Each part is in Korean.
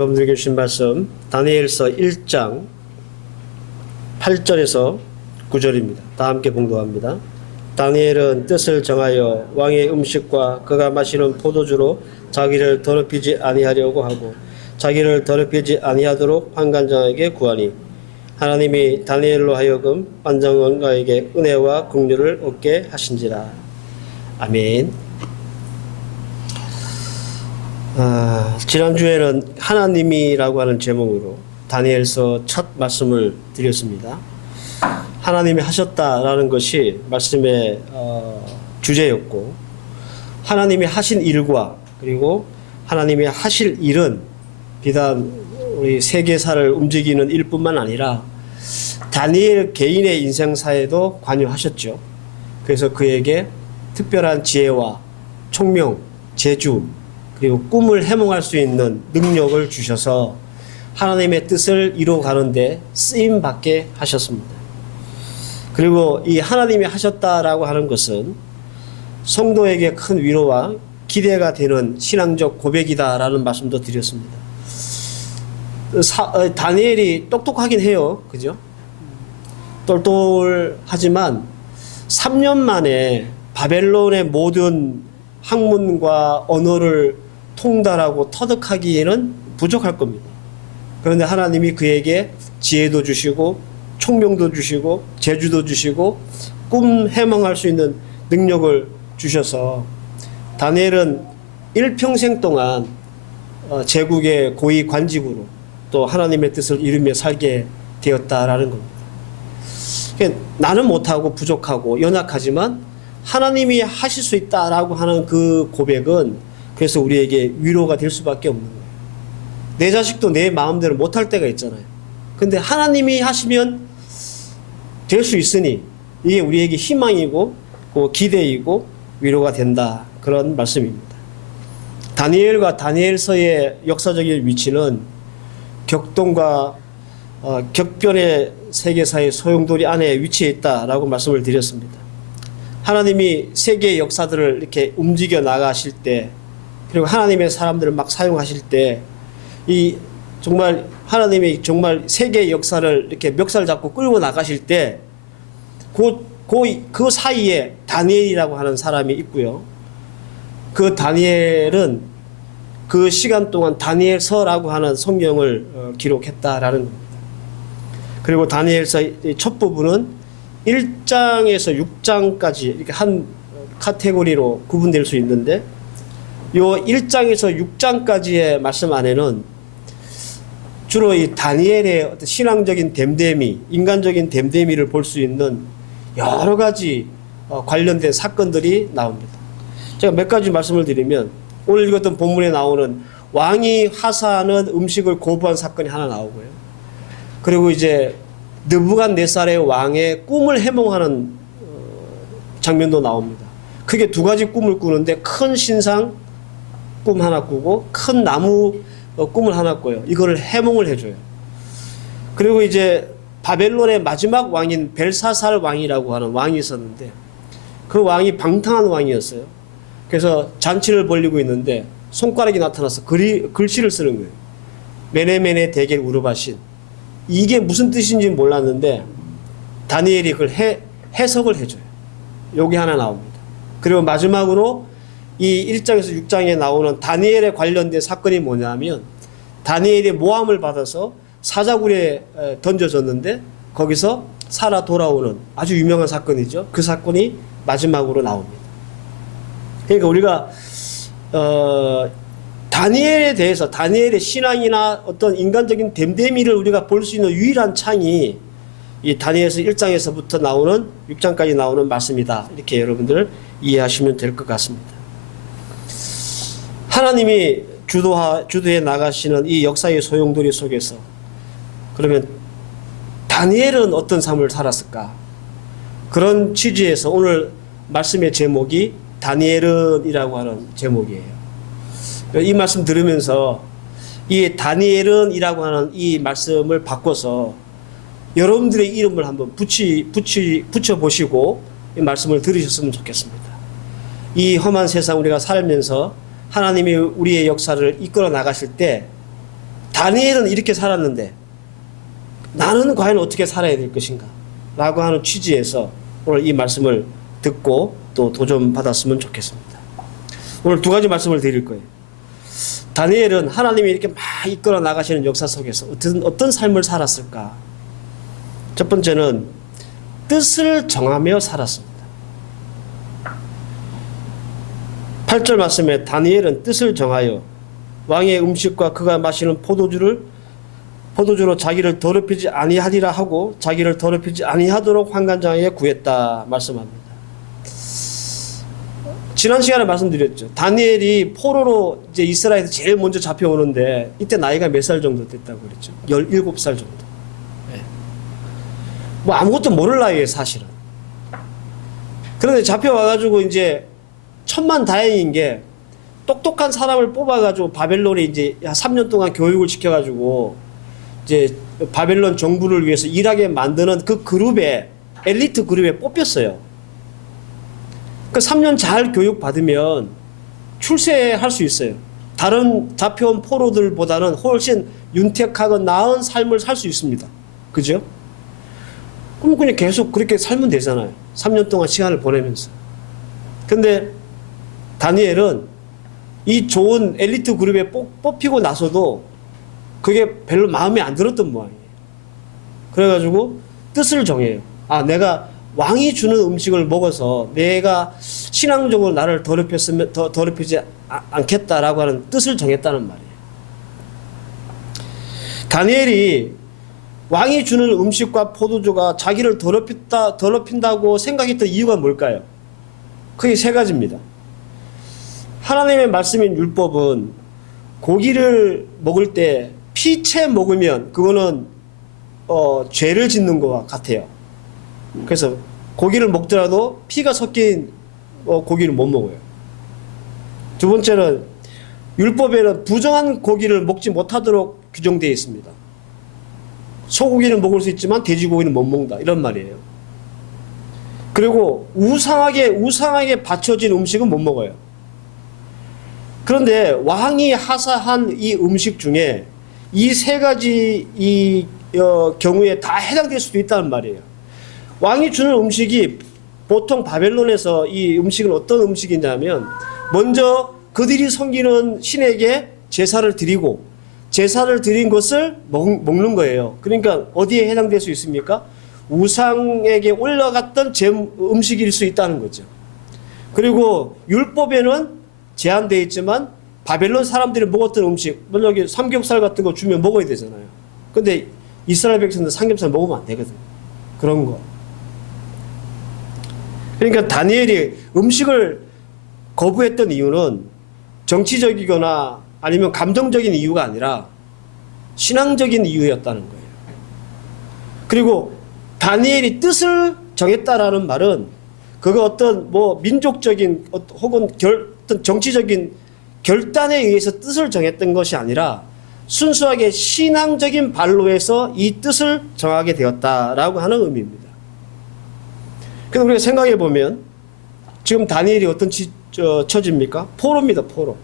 여러분들에게 주신 말씀 다니엘서 1장 8절에서 9절입니다. 다 함께 봉독합니다. 다니엘은 뜻을 정하여 왕의 음식과 그가 마시는 포도주로 자기를 더럽히지 아니하려고 하고 자기를 더럽히지 아니하도록 환관장에게 구하니 하나님이 다니엘로 하여금 환관장에게 은혜와 긍휼을 얻게 하신지라. 아멘. 지난주에는 하나님이라고 하는 제목으로 다니엘서 첫 말씀을 드렸습니다. 하나님이 하셨다라는 것이 말씀의 주제였고, 하나님이 하신 일과 그리고 하나님이 하실 일은 비단 우리 세계사를 움직이는 일뿐만 아니라 다니엘 개인의 인생사에도 관여하셨죠. 그래서 그에게 특별한 지혜와 총명, 재주, 그리고 꿈을 해몽할 수 있는 능력을 주셔서 하나님의 뜻을 이루어가는데 쓰임받게 하셨습니다. 그리고 이 하나님이 하셨다라고 하는 것은 성도에게 큰 위로와 기대가 되는 신앙적 고백이다라는 말씀도 드렸습니다. 다니엘이 똑똑하긴 해요. 그죠? 똘똘하지만 3년 만에 바벨론의 모든 학문과 언어를 통달하고 터득하기에는 부족할 겁니다. 그런데 하나님이 그에게 지혜도 주시고 총명도 주시고 재주도 주시고 꿈 해몽할 수 있는 능력을 주셔서 다니엘은 일평생 동안 제국의 고위 관직으로 또 하나님의 뜻을 이루며 살게 되었다라는 겁니다. 그러니까 나는 못하고 부족하고 연약하지만 하나님이 하실 수 있다라고 하는 그 고백은 그래서 우리에게 위로가 될 수밖에 없는 거예요. 내 자식도 내 마음대로 못할 때가 있잖아요. 근데 하나님이 하시면 될 수 있으니 이게 우리에게 희망이고 기대이고 위로가 된다. 그런 말씀입니다. 다니엘과 다니엘서의 역사적인 위치는 격동과 격변의 세계사의 소용돌이 안에 위치해 있다라고 말씀을 드렸습니다. 하나님이 세계의 역사들을 이렇게 움직여 나가실 때, 그리고 하나님의 사람들을 막 사용하실 때, 이 정말 하나님이 정말 세계의 역사를 이렇게 멱살 잡고 끌고 나가실 때, 그 사이에 다니엘이라고 하는 사람이 있고요. 그 다니엘은 그 시간 동안 다니엘서라고 하는 성경을 기록했다라는 겁니다. 그리고 다니엘서 첫 부분은 1장에서 6장까지 이렇게 한 카테고리로 구분될 수 있는데, 요 1장에서 6장까지의 말씀 안에는 주로 이 다니엘의 어떤 신앙적인 됨됨이, 인간적인 됨됨이를 볼 수 있는 여러 가지 관련된 사건들이 나옵니다. 제가 몇 가지 말씀을 드리면, 오늘 읽었던 본문에 나오는 왕이 하사하는 음식을 거부한 사건이 하나 나오고요. 그리고 이제 느부갓네살의 왕의 꿈을 해몽하는 장면도 나옵니다. 크게 두 가지 꿈을 꾸는데 큰 신상 꿈 하나 꾸고 큰 나무 꿈을 하나 꿔요. 이거를 해몽을 해줘요. 그리고 이제 바벨론의 마지막 왕인 벨사살 왕이라고 하는 왕이 있었는데 그 왕이 방탕한 왕이었어요. 그래서 잔치를 벌이고 있는데 손가락이 나타나서 글씨를 쓰는 거예요. 메네메네 데겔 우르바신. 이게 무슨 뜻인지 몰랐는데 다니엘이 그걸 해석을 해줘요. 여기 하나 나옵니다. 그리고 마지막으로 이 1장에서 6장에 나오는 다니엘에 관련된 사건이 뭐냐면, 다니엘이 모함을 받아서 사자굴에 던져졌는데 거기서 살아 돌아오는 아주 유명한 사건이죠. 그 사건이 마지막으로 나옵니다. 그러니까 우리가 다니엘에 대해서, 다니엘의 신앙이나 어떤 인간적인 됨됨이를 우리가 볼 수 있는 유일한 창이 이 다니엘서 1장에서부터 나오는 6장까지 나오는 말씀이다. 이렇게 여러분들 이해하시면 될 것 같습니다. 하나님이 주도해 나가시는 이 역사의 소용돌이 속에서 그러면 다니엘은 어떤 삶을 살았을까? 그런 취지에서 오늘 말씀의 제목이 다니엘은이라고 하는 제목이에요. 이 말씀 들으면서 이 다니엘은이라고 하는 이 말씀을 바꿔서 여러분들의 이름을 한번 붙여보시고 이 말씀을 들으셨으면 좋겠습니다. 이 험한 세상 우리가 살면서 하나님이 우리의 역사를 이끌어 나가실 때 다니엘은 이렇게 살았는데 나는 과연 어떻게 살아야 될 것인가? 라고 하는 취지에서 오늘 이 말씀을 듣고 또 도전 받았으면 좋겠습니다. 오늘 두 가지 말씀을 드릴 거예요. 다니엘은 하나님이 이렇게 막 이끌어 나가시는 역사 속에서 어떤 삶을 살았을까? 첫 번째는 뜻을 정하며 살았습니다. 8절 말씀에 다니엘은 뜻을 정하여 왕의 음식과 그가 마시는 포도주로 자기를 더럽히지 아니하리라 하고 자기를 더럽히지 아니하도록 환관장에게 구했다 말씀합니다. 지난 시간에 말씀드렸죠. 다니엘이 포로로 이제 이스라엘에서 제일 먼저 잡혀오는데 이때 나이가 몇 살 정도 됐다고 그랬죠? 17살 정도. 네. 뭐 아무것도 모를 나이에 사실은. 그런데 잡혀와가지고 이제 천만다행인 게 똑똑한 사람을 뽑아가지고 바벨론에 이제 3년 동안 교육을 시켜가지고 이제 바벨론 정부를 위해서 일하게 만드는 그 그룹에 엘리트 그룹에 뽑혔어요. 그 3년 잘 교육받으면 출세할 수 있어요. 다른 잡혀온 포로들보다는 훨씬 윤택하고 나은 삶을 살 수 있습니다. 그죠? 그럼 그냥 계속 그렇게 살면 되잖아요. 3년 동안 시간을 보내면서. 근데 다니엘은 이 좋은 엘리트 그룹에 뽑히고 나서도 그게 별로 마음에 안 들었던 모양이에요. 그래가지고 뜻을 정해요. 아, 내가 왕이 주는 음식을 먹어서 내가 신앙적으로 나를 더럽히지 않겠다라고 하는 뜻을 정했다는 말이에요. 다니엘이 왕이 주는 음식과 포도주가 자기를 더럽힌다고 생각했던 이유가 뭘까요? 크게 세 가지입니다. 하나님의 말씀인 율법은 고기를 먹을 때 피채 먹으면 그거는 죄를 짓는 것과 같아요. 그래서 고기를 먹더라도 피가 섞인 고기를 못 먹어요. 두 번째는 율법에는 부정한 고기를 먹지 못하도록 규정되어 있습니다. 소고기는 먹을 수 있지만 돼지고기는 못 먹는다 이런 말이에요. 그리고 우상하게 바쳐진 음식은 못 먹어요. 그런데 왕이 하사한 이 음식 중에 이 세 가지 경우에 다 해당될 수도 있다는 말이에요. 왕이 주는 음식이 보통 바벨론에서 이 음식은 어떤 음식이냐면 먼저 그들이 섬기는 신에게 제사를 드리고 제사를 드린 것을 먹는 거예요. 그러니까 어디에 해당될 수 있습니까? 우상에게 올라갔던 음식일 수 있다는 거죠. 그리고 율법에는 제한되어 있지만 바벨론 사람들이 먹었던 음식, 만약에 삼겹살 같은 거 주면 먹어야 되잖아요. 근데 이스라엘 백성들 삼겹살 먹으면 안 되거든요. 그런 거. 그러니까 다니엘이 음식을 거부했던 이유는 정치적이거나 아니면 감정적인 이유가 아니라 신앙적인 이유였다는 거예요. 그리고 다니엘이 뜻을 정했다라는 말은 그거 어떤 민족적인 혹은 어떤 정치적인 결단에 의해서 뜻을 정했던 것이 아니라 순수하게 신앙적인 발로에서 이 뜻을 정하게 되었다라고 하는 의미입니다. 그래서 우리가 생각해 보면 지금 다니엘이 어떤 처지입니까? 포로입니다. 포로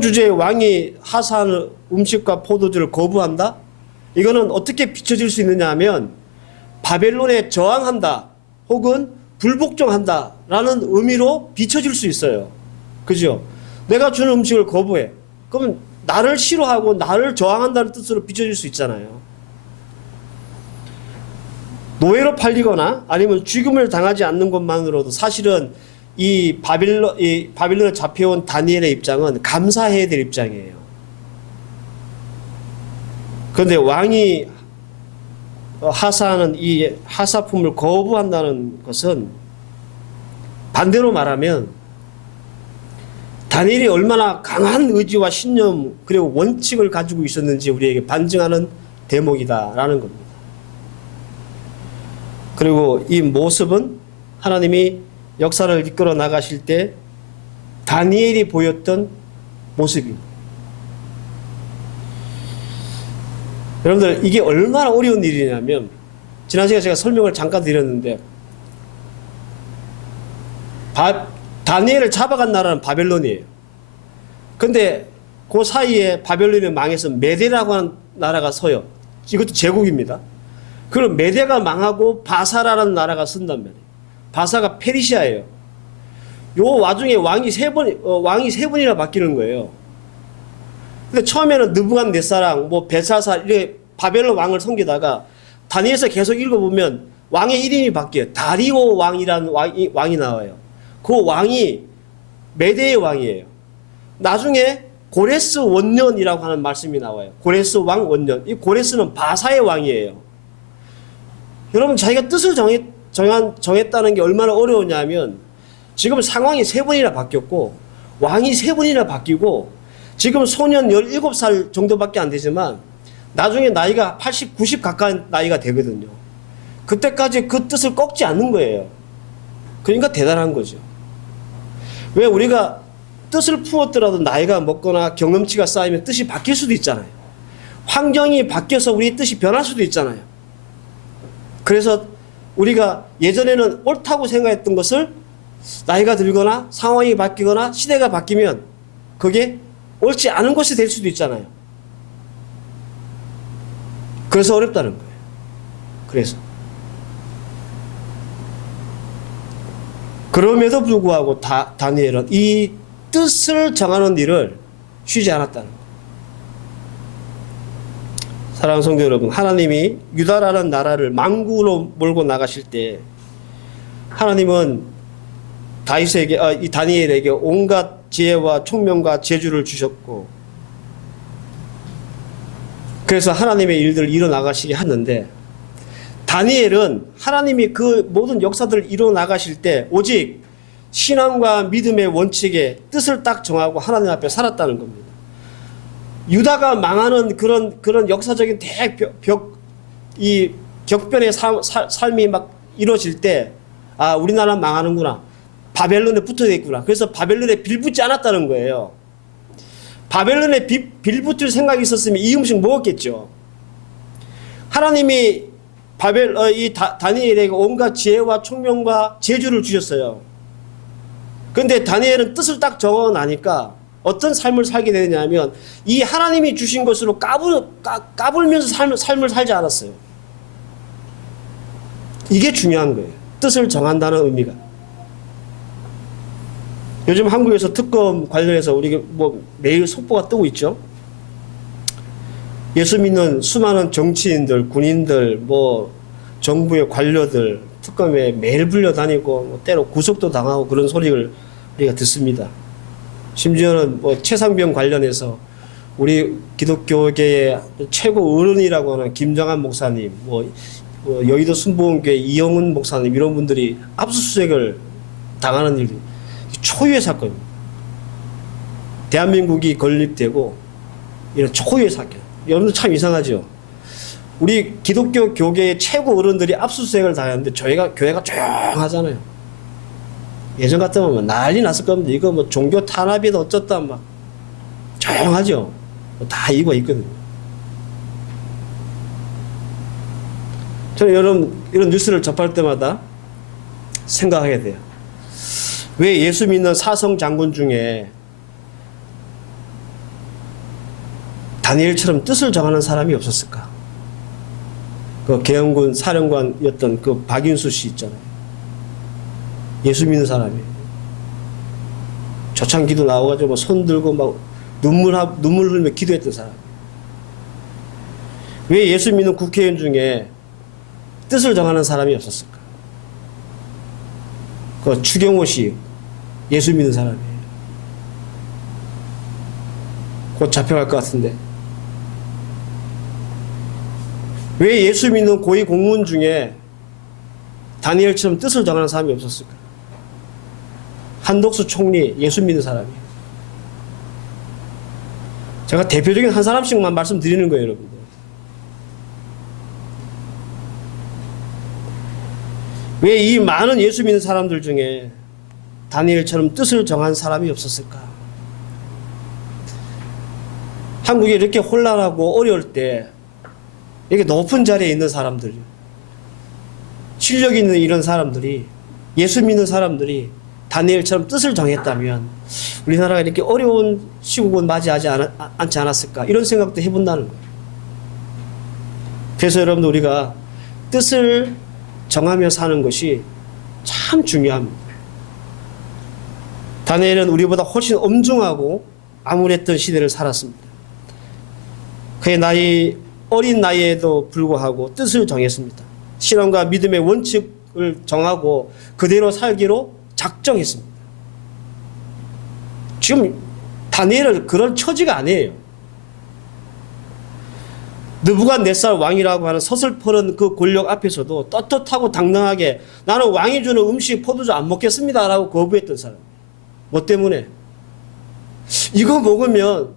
주제에 왕이 하사하는 음식과 포도주를 거부한다? 이거는 어떻게 비춰질 수 있느냐 하면 바벨론에 저항한다 혹은 불복종한다 라는 의미로 비춰질 수 있어요. 그죠? 내가 주는 음식을 거부해. 그러면 나를 싫어하고 나를 저항한다는 뜻으로 비춰질 수 있잖아요. 노예로 팔리거나 아니면 죽임을 당하지 않는 것만으로도 사실은 이 바빌론에 잡혀온 다니엘의 입장은 감사해야 될 입장이에요. 그런데 왕이 하사하는 이 하사품을 거부한다는 것은 반대로 말하면 다니엘이 얼마나 강한 의지와 신념 그리고 원칙을 가지고 있었는지 우리에게 반증하는 대목이다라는 겁니다. 그리고 이 모습은 하나님이 역사를 이끌어 나가실 때 다니엘이 보였던 모습입니다. 여러분들 이게 얼마나 어려운 일이냐면 지난 시간에 제가 설명을 잠깐 드렸는데 다니엘을 잡아간 나라는 바벨론이에요. 근데 그 사이에 바벨론이 망해서 메대라고 하는 나라가 서요. 이것도 제국입니다. 그럼 메대가 망하고 바사라는 나라가 쓴단 말이에요. 바사가 페르시아예요. 요 와중에 왕이 세 번이나 바뀌는 거예요. 근데 처음에는 느부갓네살랑 뭐 벨사살 이렇게 바벨론 왕을 섬기다가 다니엘서 계속 읽어보면 왕의 이름이 바뀌어요. 다리오 왕이라는 왕이 나와요. 그 왕이 메대의 왕이에요. 나중에 고레스 원년이라고 하는 말씀이 나와요. 고레스 왕 원년. 이 고레스는 바사의 왕이에요. 여러분, 자기가 뜻을 정했다는 게 얼마나 어려우냐면 지금 상황이 세 번이나 바뀌었고 왕이 세 번이나 바뀌고 지금 소년 17살 정도밖에 안 되지만 나중에 나이가 80, 90 가까운 나이가 되거든요. 그때까지 그 뜻을 꺾지 않는 거예요. 그러니까 대단한 거죠. 왜 우리가 뜻을 품었더라도 나이가 먹거나 경험치가 쌓이면 뜻이 바뀔 수도 있잖아요. 환경이 바뀌어서 우리 뜻이 변할 수도 있잖아요. 그래서 우리가 예전에는 옳다고 생각했던 것을 나이가 들거나 상황이 바뀌거나 시대가 바뀌면 그게 옳지 않은 것이 될 수도 있잖아요. 그래서 어렵다는 거예요. 그래서 그럼에도 불구하고 다니엘은 이 뜻을 정하는 일을 쉬지 않았다는 거예요. 사랑하는 성도 여러분, 하나님이 유다라는 나라를 망국으로 몰고 나가실 때 하나님은 이 다니엘에게 온갖 지혜와 총명과 재주를 주셨고, 그래서 하나님의 일들을 이뤄나가시게 하는데, 다니엘은 하나님이 그 모든 역사들을 이뤄나가실 때 오직 신앙과 믿음의 원칙에 뜻을 딱 정하고 하나님 앞에 살았다는 겁니다. 유다가 망하는 그런 역사적인 이 격변의 삶이 막 이루어질 때, 아, 우리나라 망하는구나. 바벨론에 붙어야 있구나. 그래서 바벨론에 빌붙지 않았다는 거예요. 바벨론에 빌붙을 생각이 있었으면 이 음식 먹었겠죠. 하나님이 다니엘에게 온갖 지혜와 총명과 재주를 주셨어요. 그런데 다니엘은 뜻을 딱 적어나니까 어떤 삶을 살게 되냐면 이 하나님이 주신 것으로 까불면서 삶을 살지 않았어요. 이게 중요한 거예요. 뜻을 정한다는 의미가. 요즘 한국에서 특검 관련해서 우리 매일 속보가 뜨고 있죠. 예수 믿는 수많은 정치인들, 군인들, 정부의 관료들 특검에 매일 불려다니고 때로 구속도 당하고 그런 소리를 우리가 듣습니다. 심지어는 최상병 관련해서 우리 기독교계의 최고 어른이라고 하는 김정한 목사님, 여의도 순복음교회 이영훈 목사님 이런 분들이 압수수색을 당하는 일이 초유의 사건입니다. 대한민국이 건립되고 이런 초유의 사건. 여러분들 참 이상하죠. 우리 기독교 교계의 최고 어른들이 압수수색을 당했는데 교회가 조용하잖아요. 예전 같으면 난리 났을 겁니다. 이거 종교 탄압이다 어쩌다 막 조용하죠. 다 이유가 있거든요. 저는 여러분 이런 뉴스를 접할 때마다 생각하게 돼요. 왜 예수 믿는 사성 장군 중에 다니엘처럼 뜻을 정하는 사람이 없었을까? 그 계엄군 사령관이었던 그 박인수 씨 있잖아요. 예수 믿는 사람이 초창기도 나와가지고 손 들고 막 눈물 흘리며 기도했던 사람. 왜 예수 믿는 국회의원 중에 뜻을 정하는 사람이 없었을까? 그 추경호 씨 예수 믿는 사람이에요. 곧 잡혀갈 것 같은데. 왜 예수 믿는 고위 공무원 중에 다니엘처럼 뜻을 정하는 사람이 없었을까? 한덕수 총리 예수 믿는 사람이에요. 제가 대표적인 한 사람씩만 말씀드리는 거예요, 여러분들. 왜 이 많은 예수 믿는 사람들 중에 다니엘처럼 뜻을 정한 사람이 없었을까? 한국이 이렇게 혼란하고 어려울 때 이렇게 높은 자리에 있는 사람들, 실력 있는 이런 사람들이, 예수 믿는 사람들이 다니엘처럼 뜻을 정했다면 우리나라가 이렇게 어려운 시국은 맞이하지 않지 않았을까 이런 생각도 해본다는 거예요. 그래서 여러분들 우리가 뜻을 정하며 사는 것이 참 중요합니다. 다니엘은 우리보다 훨씬 엄중하고 암울했던 시대를 살았습니다. 그의 어린 나이에도 불구하고 뜻을 정했습니다. 신앙과 믿음의 원칙을 정하고 그대로 살기로 작정했습니다. 지금 다니엘은 그런 처지가 아니에요. 느부갓네살 왕이라고 하는 서슬퍼런 그 권력 앞에서도 떳떳하고 당당하게 나는 왕이 주는 음식 포도주 안 먹겠습니다 라고 거부했던 사람. 뭐 때문에? 이거 먹으면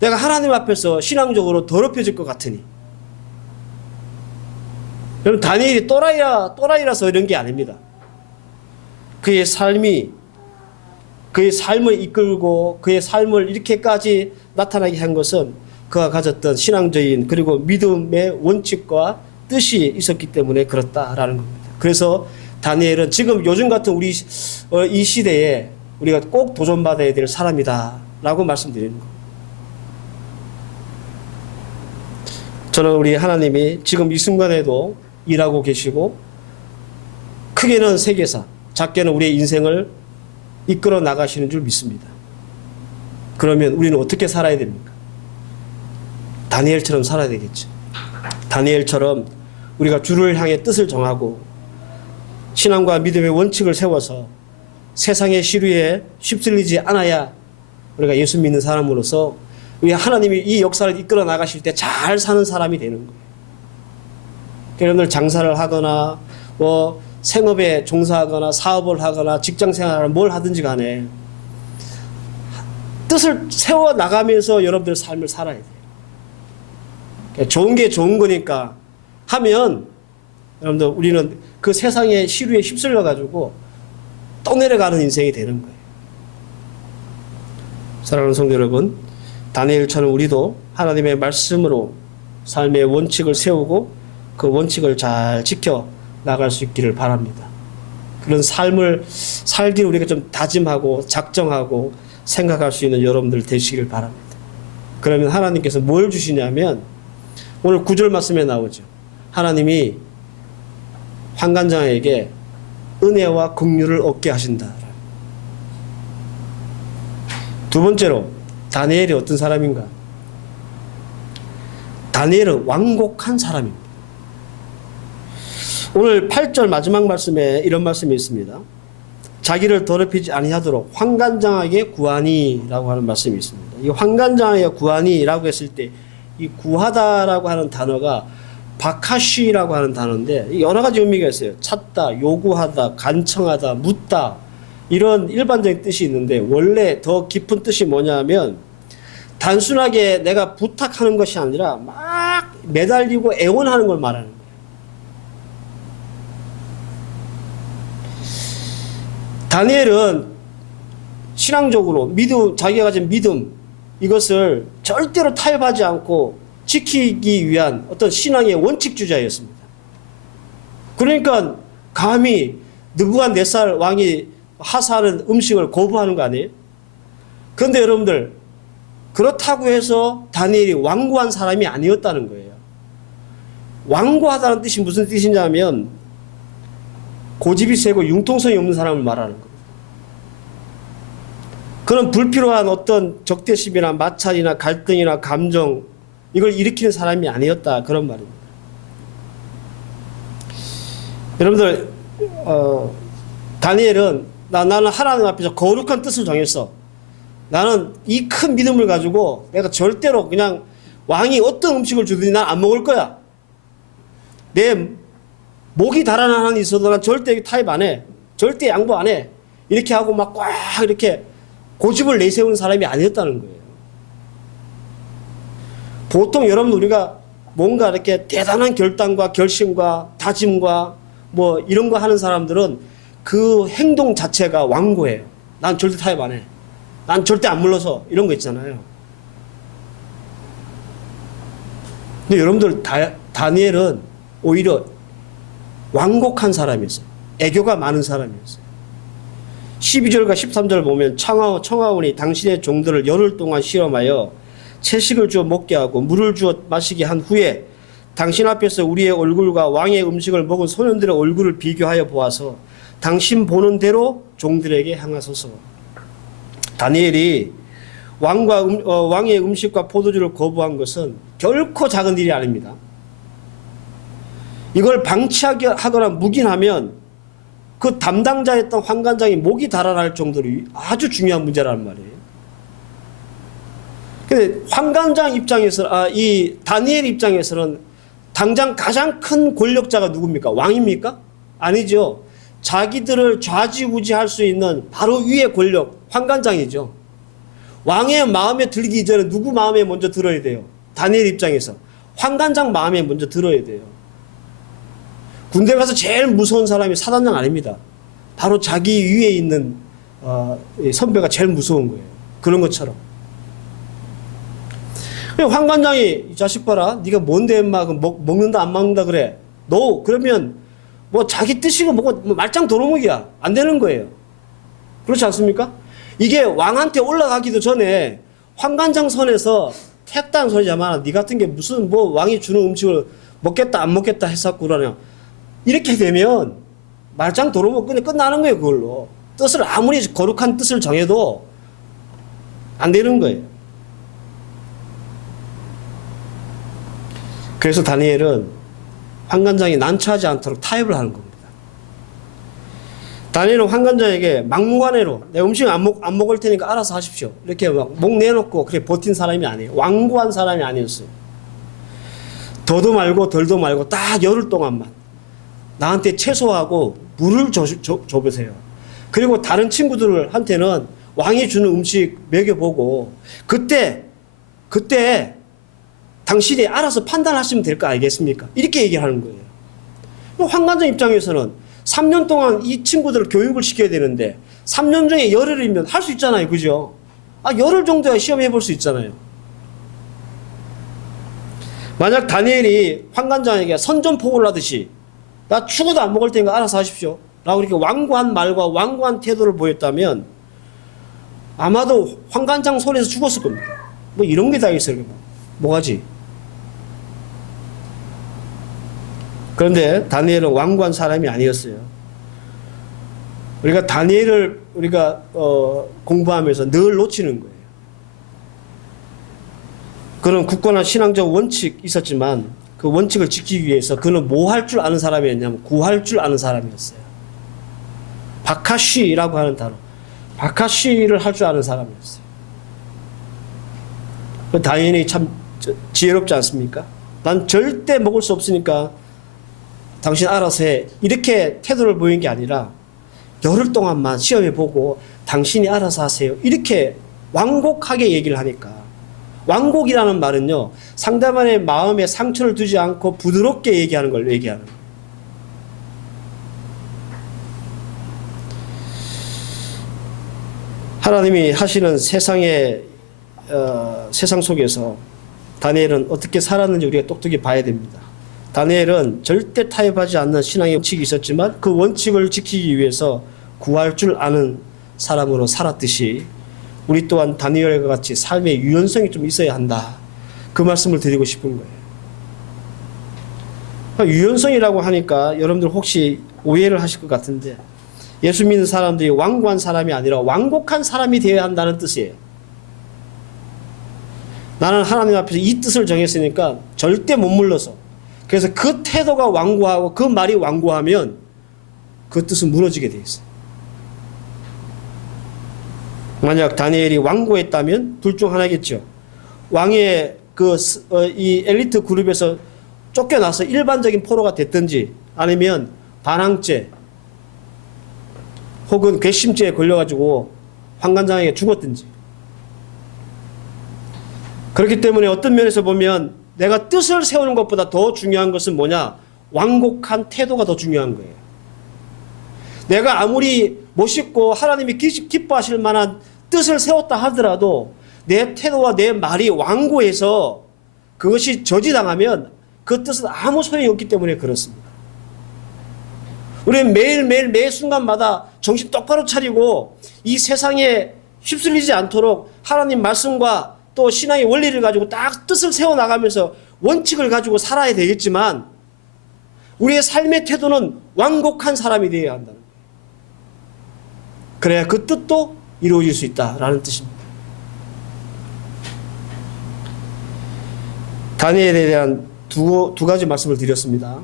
내가 하나님 앞에서 신앙적으로 더럽혀질 것 같으니. 여러분 다니엘이 또라이라서 이런 게 아닙니다. 그의 삶을 이끌고 그의 삶을 이렇게까지 나타나게 한 것은 그가 가졌던 신앙적인 그리고 믿음의 원칙과 뜻이 있었기 때문에 그렇다라는 겁니다. 그래서 다니엘은 지금 요즘 같은 우리 이 시대에 우리가 꼭 도전받아야 될 사람이다라고 말씀드리는 겁니다. 저는 우리 하나님이 지금 이 순간에도 일하고 계시고 크게는 세계사, 작게는 우리의 인생을 이끌어 나가시는 줄 믿습니다. 그러면 우리는 어떻게 살아야 됩니까? 다니엘처럼 살아야 되겠죠. 다니엘처럼 우리가 주를 향해 뜻을 정하고 신앙과 믿음의 원칙을 세워서 세상의 시류에 휩쓸리지 않아야 우리가 예수 믿는 사람으로서 우리 하나님이 이 역사를 이끌어 나가실 때 잘 사는 사람이 되는 거예요. 여러분들 장사를 하거나 뭐 생업에 종사하거나 사업을 하거나 직장 생활을 뭘 하든지 간에 뜻을 세워 나가면서 여러분들 삶을 살아야 돼요. 좋은 게 좋은 거니까 하면 여러분들 우리는 그 세상의 시류에 휩쓸려 가지고 떠내려가는 인생이 되는 거예요. 사랑하는 성도 여러분, 다니엘처럼 우리도 하나님의 말씀으로 삶의 원칙을 세우고 그 원칙을 잘 지켜 나갈 수 있기를 바랍니다. 그런 삶을 살기를 우리가 좀 다짐하고 작정하고 생각할 수 있는 여러분들 되시길 바랍니다. 그러면 하나님께서 뭘 주시냐면 오늘 9절 말씀에 나오죠. 하나님이 환관장에게 은혜와 긍휼을 얻게 하신다. 두 번째로 다니엘이 어떤 사람인가? 다니엘은 완곡한 사람입니다. 오늘 8절 마지막 말씀에 이런 말씀이 있습니다. 자기를 더럽히지 아니하도록 환관장에게 구하니라고 하는 말씀이 있습니다. 이 환관장에게 구하니라고 했을 때 이 구하다라고 하는 단어가 바카시라고 하는 단어인데 여러 가지 의미가 있어요. 찾다, 요구하다, 간청하다, 묻다 이런 일반적인 뜻이 있는데 원래 더 깊은 뜻이 뭐냐면 단순하게 내가 부탁하는 것이 아니라 막 매달리고 애원하는 걸 말하는 거예요. 다니엘은 신앙적으로 자기가 가진 믿음 이것을 절대로 타협하지 않고 지키기 위한 어떤 신앙의 원칙주자였습니다. 그러니까 감히 느부갓네살 왕이 하사하는 음식을 거부하는 거 아니에요? 그런데 여러분들 그렇다고 해서 다니엘이 완고한 사람이 아니었다는 거예요. 완고하다는 뜻이 무슨 뜻이냐면 고집이 세고 융통성이 없는 사람을 말하는 겁니다. 그런 불필요한 어떤 적대심이나 마찰이나 갈등이나 감정 이걸 일으키는 사람이 아니었다 그런 말입니다. 여러분들 다니엘은 나는 하나님 앞에서 거룩한 뜻을 정했어. 나는 이 큰 믿음을 가지고 내가 절대로 그냥 왕이 어떤 음식을 주든지 난 안 먹을 거야. 내 목이 달아난 한이 있어도 난 절대 타협 안 해. 절대 양보 안 해. 이렇게 하고 막 꽉 이렇게 고집을 내세우는 사람이 아니었다는 거예요. 보통 여러분 우리가 뭔가 이렇게 대단한 결단과 결심과 다짐과 뭐 이런 거 하는 사람들은 그 행동 자체가 완고해요. 난 절대 타협 안 해. 난 절대 안 물러서 이런 거 있잖아요. 근데 여러분들 다니엘은 오히려 완곡한 사람이었어요. 애교가 많은 사람이었어요. 12절과 13절 보면 청하오니 당신의 종들을 열흘 동안 실험하여 채식을 주어 먹게 하고 물을 주어 마시게 한 후에 당신 앞에서 우리의 얼굴과 왕의 음식을 먹은 소년들의 얼굴을 비교하여 보아서 당신 보는 대로 종들에게 향하소서. 다니엘이 왕의 음식과 포도주를 거부한 것은 결코 작은 일이 아닙니다. 이걸 방치하거나 묵인하면 그 담당자였던 환관장이 목이 달아날 정도로 아주 중요한 문제라는 말이에요. 근데 환관장 입장에서, 이 다니엘 입장에서는 당장 가장 큰 권력자가 누굽니까? 왕입니까? 아니죠. 자기들을 좌지우지할 수 있는 바로 위의 권력, 환관장이죠. 왕의 마음에 들기 이전에 누구 마음에 먼저 들어야 돼요? 다니엘 입장에서 환관장 마음에 먼저 들어야 돼요. 군대 가서 제일 무서운 사람이 사단장 아닙니다. 바로 자기 위에 있는 선배가 제일 무서운 거예요. 그런 것처럼. 환관장이 이 자식 봐라, 네가 뭔데 인마 먹는다 안 먹는다 그래. 너 그러면 뭐 자기 뜻이고 뭐고 말짱 도루묵이야. 안 되는 거예요. 그렇지 않습니까? 이게 왕한테 올라가기도 전에 환관장 선에서 택당 소리잖아. 네 같은 게 무슨 뭐 왕이 주는 음식을 먹겠다 안 먹겠다 했었고 그러냐. 이렇게 되면 말짱 도루묵 끝나는 거예요. 그걸로. 뜻을 아무리 거룩한 뜻을 정해도 안 되는 거예요. 그래서 다니엘은 환관장이 난처하지 않도록 타협을 하는 겁니다. 다니엘은 환관장에게 막무가내로 내 음식 안 먹을 테니까 알아서 하십시오. 이렇게 막 목 내놓고 그렇게 버틴 사람이 아니에요. 완고한 사람이 아니었어요. 더도 말고 덜도 말고 딱 열흘 동안만 나한테 채소하고 물을 줘보세요. 그리고 다른 친구들한테는 왕이 주는 음식 먹여보고 그때 당신이 알아서 판단하시면 될 거 알겠습니까? 이렇게 얘기하는 거예요. 환관장 입장에서는 3년 동안 이 친구들을 교육을 시켜야 되는데 3년 중에 열흘이면 할 수 있잖아요. 그죠? 열흘 정도야 시험해 볼 수 있잖아요. 만약 다니엘이 환관장에게 선전포고를 하듯이 나 죽어도 안 먹을 테니까 알아서 하십시오 라고 이렇게 완고한 말과 완고한 태도를 보였다면 아마도 환관장 손에서 죽었을 겁니다. 뭐 이런 게 다 있어요. 뭐가지? 그런데 다니엘은 완고한 사람이 아니었어요. 우리가 다니엘을 공부하면서 늘 놓치는 거예요. 그런 굳건한 신앙적 원칙이 있었지만 그 원칙을 지키기 위해서 그는 뭐 할 줄 아는 사람이었냐면 구할 줄 아는 사람이었어요. 바카쉬라고 하는 단어. 바카쉬를 할 줄 아는 사람이었어요. 다니엘이 참 지혜롭지 않습니까? 난 절대 먹을 수 없으니까 당신 알아서 해. 이렇게 태도를 보인 게 아니라 열흘 동안만 시험해보고 당신이 알아서 하세요. 이렇게 완곡하게 얘기를 하니까. 완곡이라는 말은요, 상대방의 마음에 상처를 두지 않고 부드럽게 얘기하는 걸 얘기하는 거예요. 하나님이 하시는 세상 속에서 다니엘은 어떻게 살았는지 우리가 똑똑히 봐야 됩니다. 다니엘은 절대 타협하지 않는 신앙의 원칙이 있었지만 그 원칙을 지키기 위해서 구할 줄 아는 사람으로 살았듯이 우리 또한 다니엘과 같이 삶의 유연성이 좀 있어야 한다. 그 말씀을 드리고 싶은 거예요. 유연성이라고 하니까 여러분들 혹시 오해를 하실 것 같은데 예수 믿는 사람들이 완고한 사람이 아니라 완곡한 사람이 되어야 한다는 뜻이에요. 나는 하나님 앞에서 이 뜻을 정했으니까 절대 못 물러서. 그래서 그 태도가 완고하고 그 말이 완고하면 그 뜻은 무너지게 돼 있어요. 만약 다니엘이 완고했다면 둘 중 하나겠죠. 왕의 이 엘리트 그룹에서 쫓겨나서 일반적인 포로가 됐든지 아니면 반항죄 혹은 괘씸죄에 걸려가지고 환관장에게 죽었든지. 그렇기 때문에 어떤 면에서 보면 내가 뜻을 세우는 것보다 더 중요한 것은 뭐냐? 완곡한 태도가 더 중요한 거예요. 내가 아무리 멋있고 하나님이 기뻐하실 만한 뜻을 세웠다 하더라도 내 태도와 내 말이 완고해서 그것이 저지당하면 그 뜻은 아무 소용이 없기 때문에 그렇습니다. 우리는 매일매일 매 순간마다 정신 똑바로 차리고 이 세상에 휩쓸리지 않도록 하나님 말씀과 또 신앙의 원리를 가지고 딱 뜻을 세워나가면서 원칙을 가지고 살아야 되겠지만 우리의 삶의 태도는 완곡한 사람이 되어야 한다는 거예요. 그래야 그 뜻도 이루어질 수 있다라는 뜻입니다. 다니엘에 대한 두 가지 말씀을 드렸습니다.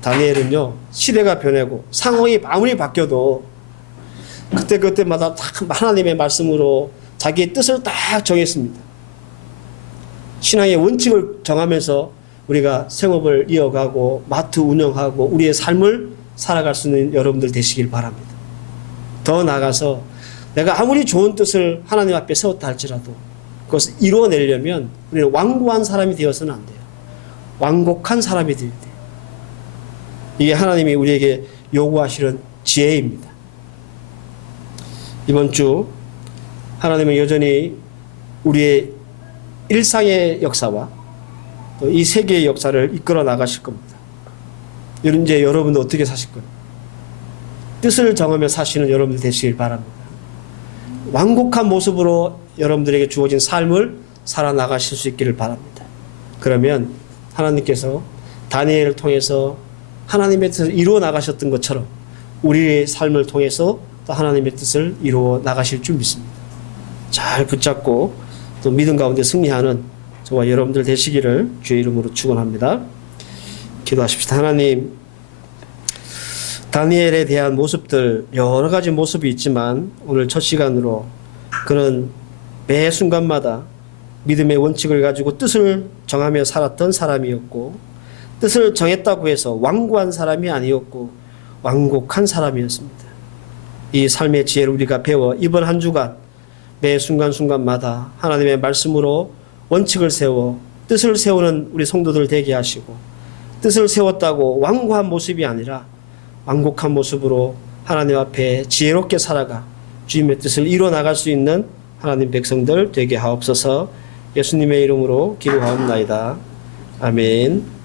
다니엘은요, 시대가 변하고 상황이 아무리 바뀌어도 그때마다 딱 하나님의 말씀으로 자기의 뜻을 딱 정했습니다. 신앙의 원칙을 정하면서 우리가 생업을 이어가고 마트 운영하고 우리의 삶을 살아갈 수 있는 여러분들 되시길 바랍니다. 더 나아가서 내가 아무리 좋은 뜻을 하나님 앞에 세웠다 할지라도 그것을 이루어내려면 우리는 완고한 사람이 되어서는 안 돼요. 완곡한 사람이 되어야 돼요. 이게 하나님이 우리에게 요구하시는 지혜입니다. 이번 주 하나님은 여전히 우리의 일상의 역사와 또 이 세계의 역사를 이끌어 나가실 겁니다. 이제 여러분도 어떻게 사실 거예요? 뜻을 정하며 사시는 여러분들 되시길 바랍니다. 완곡한 모습으로 여러분들에게 주어진 삶을 살아나가실 수 있기를 바랍니다. 그러면 하나님께서 다니엘을 통해서 하나님의 뜻을 이루어 나가셨던 것처럼 우리의 삶을 통해서 또 하나님의 뜻을 이루어 나가실 줄 믿습니다. 잘 붙잡고 또 믿음 가운데 승리하는 저와 여러분들 되시기를 주의 이름으로 축원합니다. 기도하십시다. 하나님, 다니엘에 대한 모습들 여러 가지 모습이 있지만 오늘 첫 시간으로 그는 매 순간마다 믿음의 원칙을 가지고 뜻을 정하며 살았던 사람이었고 뜻을 정했다고 해서 완고한 사람이 아니었고 완곡한 사람이었습니다. 이 삶의 지혜를 우리가 배워 이번 한 주간 매 순간순간마다 하나님의 말씀으로 원칙을 세워 뜻을 세우는 우리 성도들 되게 하시고 뜻을 세웠다고 완고한 모습이 아니라 완곡한 모습으로 하나님 앞에 지혜롭게 살아가 주님의 뜻을 이루어 나갈 수 있는 하나님 백성들 되게 하옵소서. 예수님의 이름으로 기도하옵나이다. 아멘.